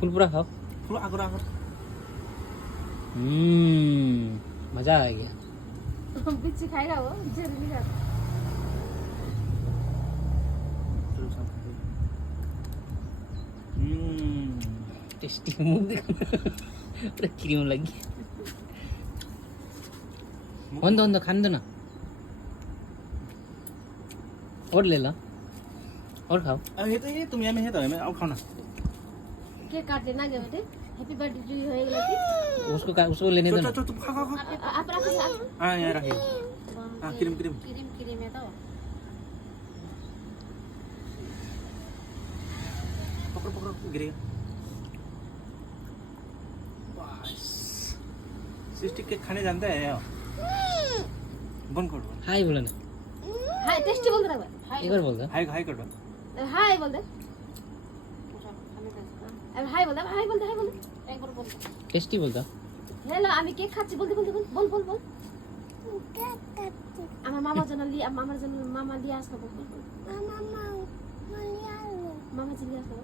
Full पूरा खाओ। Full आकर आकर मजा आ गया। बीच से खाएगा वो, जरूरी है। टेस्टी मुंह देखो पूरा क्रीम लगी। ಒಂದು खान दो ना, और ले ला और खाओ। ये तो ये तुम यहाँ में है तो मैं आओ खाओ ना। केक काट लेना क्या बेटे? हैप्पी बर्थडे टू यू होएगा कि उसको लेने दो ना। चलो तुम खा खा खा। आप रखो साथ। हाँ यहाँ रखिए। हाँ क्रीम क्रीम। क्रीम है तो पकड़ो पकड़ो गिरेगा। बस सिस्टिक केक खाने जानता है यार। बंद कर दो। हाय बोलो ना, हाय टेस्टी बोल रहा है। एक बार बोल दो। हाय हाय कर दो। हाय बोल दे। अब हाय बोल दे, हाय बोल दे, हाय बोल दे। एक बार बोल दे। टेस्टी बोल दो। हेलो আমি কেক খাচ্ছি, বল বল বল বল বল। আমার মামার জন্য মামা দিয়ে আসবো। মামা জন্য আসবো।